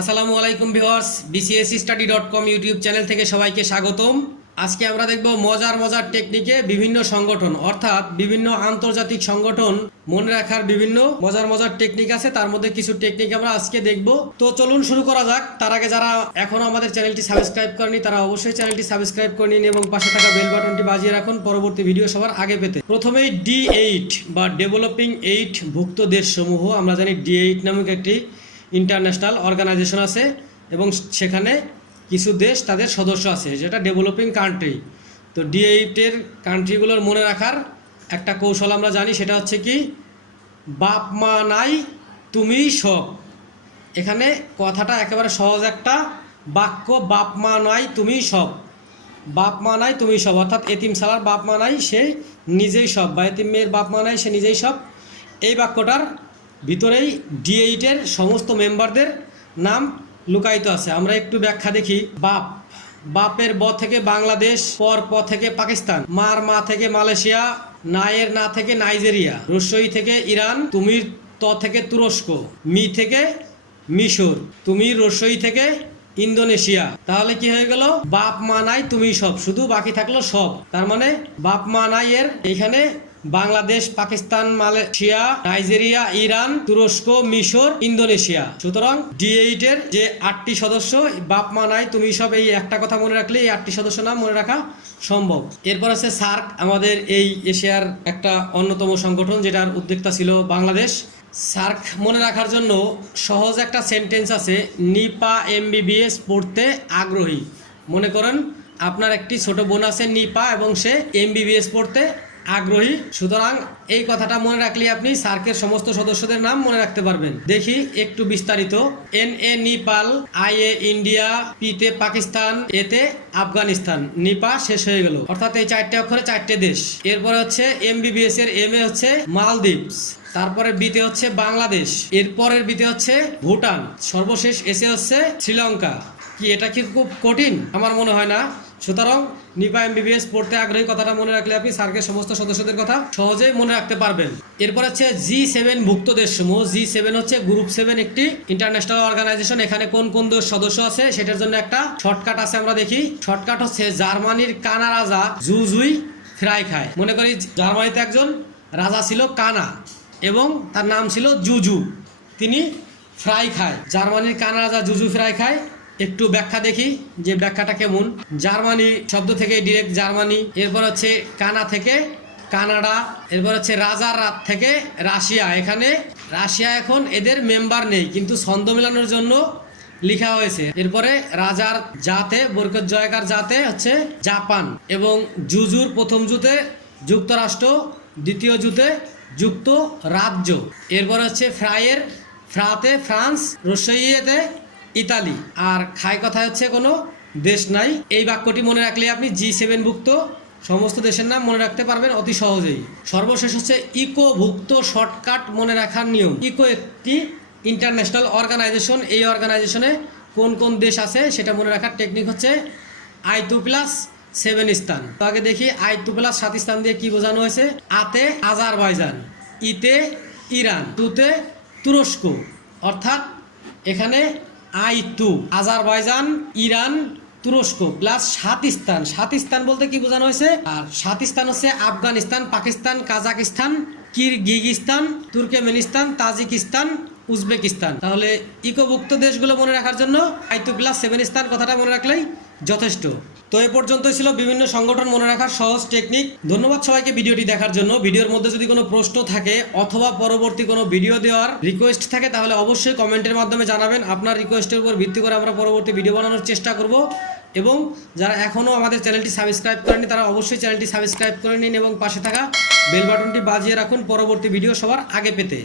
আসসালামু আলাইকুম viewers, bcsstudy.com YouTube channel থেকে সবাইকে স্বাগতম। আজকে আমরা দেখব মজার মজার টেকনিকে বিভিন্ন সংগঠন অর্থাৎ বিভিন্ন আন্তর্জাতিক সংগঠন মনে রাখার বিভিন্ন মজার মজার টেকনিক আছে, তার মধ্যে কিছু টেকনিক আমরা আজকে দেখব। তো চলুন শুরু করা যাক। তার আগে যারা এখনো আমাদের চ্যানেলটি সাবস্ক্রাইব করেনি তারা অবশ্যই চ্যানেলটি সাবস্ক্রাইব করে নিন এবং পাশে থাকা বেল বাটনটি বাজিয়ে রাখুন পরবর্তী ভিডিও সবার আগে পেতে। প্রথমেই D8 বা ডেভেলপিং 8 ভুক্ত দেশসমূহ, আমরা জানি D8 নামক একটি ইন্টারন্যাশনাল অর্গানাইজেশন আছে এবং সেখানে কিছু দেশ তাদের সদস্য আছে যেটা ডেভেলপিং কান্ট্রি। তো D8-এর কান্ট্রিগুলোর মনে রাখার একটা কৌশল আমরা জানি, সেটা হচ্ছে কি বাপ মা নাই তুমি সব। এখানে কথাটা একেবারে সহজ একটা বাক্য, বাপ মা নাই তুমি সব। বাপ মা নাই তুমি সব অর্থাৎ এতিম সালার বাপ মা নাই সে নিজেই সব, বা এতিম মেয়ের বাপ মা নাই সে নিজেই সব। এই বাক্যটার ভিতরেই D8-এর সমস্ত মেম্বারদের নাম লুকায়িত আছে। আমরা একটু ব্যাখ্যা দেখি। বাপ, বাপের ব থেকে বাংলাদেশ, পর প থেকে পাকিস্তান, মার মা থেকে মালয়েশিয়া, নায়ের না থেকে নাইজেরিয়া, রস্যই থেকে ইরান, তুমির ত থেকে তুরস্ক, মি থেকে মিশর, তুমির রস্যই থেকে ইন্দোনেশিয়া। তাহলে কি হয়ে গেল? বাপ মা নাই তুমি সব, শুধু বাকি থাকলো সব। তার মানে বাপ মা নাই এর এখানে Bangladesh, Pakistan, Malaysia, Nigeria, Iran, তুরস্ক, মিশর, ইন্দোনেশিয়া। সুতরাং D8-এর যে 8টি সদস্য, বাপ মা নাই তুমি সব, এই একটা কথা মনে রাখলে এই 8টি সদস্য নাম মনে রাখা সম্ভব। এরপর আছে সার্ক, আমাদের এই এশিয়ার একটা অন্যতম সংগঠন যেটার উদ্যোক্তা ছিল বাংলাদেশ। সার্ক মনে রাখার জন্য সহজ একটা সেন্টেন্স আছে, নিপা MBBS পড়তে আগ্রহী। মনে করেন আপনার একটি ছোট বোন আছে নিপা এবং সে MBBS পড়তে আগ্রহী। সুতরাং এই কথাটা মনে রাখলে আপনি সার্কের সমস্ত সদস্যদের নাম মনে রাখতে পারবেন। দেখি একটু বিস্তারিত। NA নেপাল, IA ইন্ডিয়া, পিতে পাকিস্তান, এতে আফগানিস্তান। নিপা শেষ হয়ে গেল, অর্থাৎ এই 4টে অক্ষরে 4টে দেশ। এরপরে হচ্ছে MBBS এর MA হচ্ছে মালদ্বীপস, তারপরে বিতে হচ্ছে বাংলাদেশ, এরপরের বিতে হচ্ছে ভুটান, সর্বশেষ এসে হচ্ছে শ্রীলঙ্কা। কি এটা কি খুব কঠিন? আমার মনে হয় না। সুতরাং নিপা MBBS পড়তে আগ্রহী কথাটা মনে রাখলে আপনি সার্কের সমস্ত সদস্যদের কথা সহজেই মনে রাখতে পারবেন। এরপর হচ্ছে G7 ভুক্ত দেশসমূহ। G7 হচ্ছে গ্রুপ 7 একটি ইন্টারন্যাশনাল অর্গানাইজেশন। এখানে কোন কোন দেশ সদস্য আছে সেটার জন্য একটা শর্টকাট আছে, আমরা দেখি। শর্টকাট হচ্ছে জার্মানির কানা রাজা জুজুই ফ্রাই খায়। মনে করি জার্মানিতে একজন রাজা ছিল কানা এবং তার নাম ছিল জুজু, তিনি ফ্রাই খায়। জার্মানির কানা রাজা জুজু ফ্রাই খায়। একটু ব্যাখ্যা দেখি যে ব্যাখ্যাটা কেমন। জার্মানি শব্দ থেকে ডিরেক্ট জার্মানি, এরপর হচ্ছে কানা থেকে কানাডা, এরপর হচ্ছে রাজার রাত থেকে রাশিয়া। এখানে রাশিয়া এখন এদের মেম্বার নেই কিন্তু ছন্দ মেলানোর জন্য লিখা হয়েছে। এরপরে রাজার জাতে বরকত জয়কার জাতে হচ্ছে জাপান এবং জুজুর প্রথম জুতে যুক্তরাষ্ট্র, দ্বিতীয় জুতে যুক্তরাজ্য। এরপর হচ্ছে ফ্রাইয়ের ফ্রাতে ফ্রান্স, রসইয়েতে ইতালি, আর খাই কথা হচ্ছে কোনো দেশ নাই। এই বাক্যটি মনে রাখলে আপনি G7 ভুক্ত সমস্ত দেশের নাম মনে রাখতে পারবেন অতি সহজেই। সর্বশেষ হচ্ছে ইকো ভুক্ত শর্টকাট মনে রাখার নিয়ম। ইকো একটি ইন্টারন্যাশনাল অর্গানাইজেশন। এই অর্গানাইজেশনে কোন কোন দেশ আছে সেটা মনে রাখার টেকনিক হচ্ছে I2+7 স্থান। তো আগে দেখি I2+7 স্থান দিয়ে কি বোঝানো হয়েছে। আতে আজারবাইজান, ইতে ইরান, তুতে তুরস্ক, অর্থাৎ এখানে I2 আজারবাইজান, ইরান, তুরস্ক প্লাস 7 স্থান। 7 স্থান বলতে কি বোঝানো হয়েছে? আর 7 স্থান হচ্ছে Afghanistan, Pakistan, Kazakhstan, Kyrgyzstan, Turkmenistan, Tajikistan, Uzbekistan. তাহলে ইকোভুক্ত দেশগুলো মনে রাখার জন্য I2+7 স্থান কথাটা মনে রাখলেই যথেষ্ট। তো এ পর্যন্তই ছিল বিভিন্ন সংগঠন মনে রাখার সহজ টেকনিক। ধন্যবাদ সবাইকে ভিডিওটি দেখার জন্য। ভিডিওর মধ্যে যদি কোনো প্রশ্ন থাকে অথবা পরবর্তী কোনো ভিডিও দেওয়ার রিকোয়েস্ট থাকে তাহলে অবশ্যই কমেন্টের মাধ্যমে জানাবেন। আপনার রিকোয়েস্টের উপর ভিত্তি করে আমরা পরবর্তী ভিডিও বানানোর চেষ্টা করব। এবং যারা এখনও আমাদের চ্যানেলটি সাবস্ক্রাইব করেনি তারা অবশ্যই চ্যানেলটি সাবস্ক্রাইব করে নিন এবং পাশে থাকা বেল বাটনটি বাজিয়ে রাখুন পরবর্তী ভিডিও সবার আগে পেতে।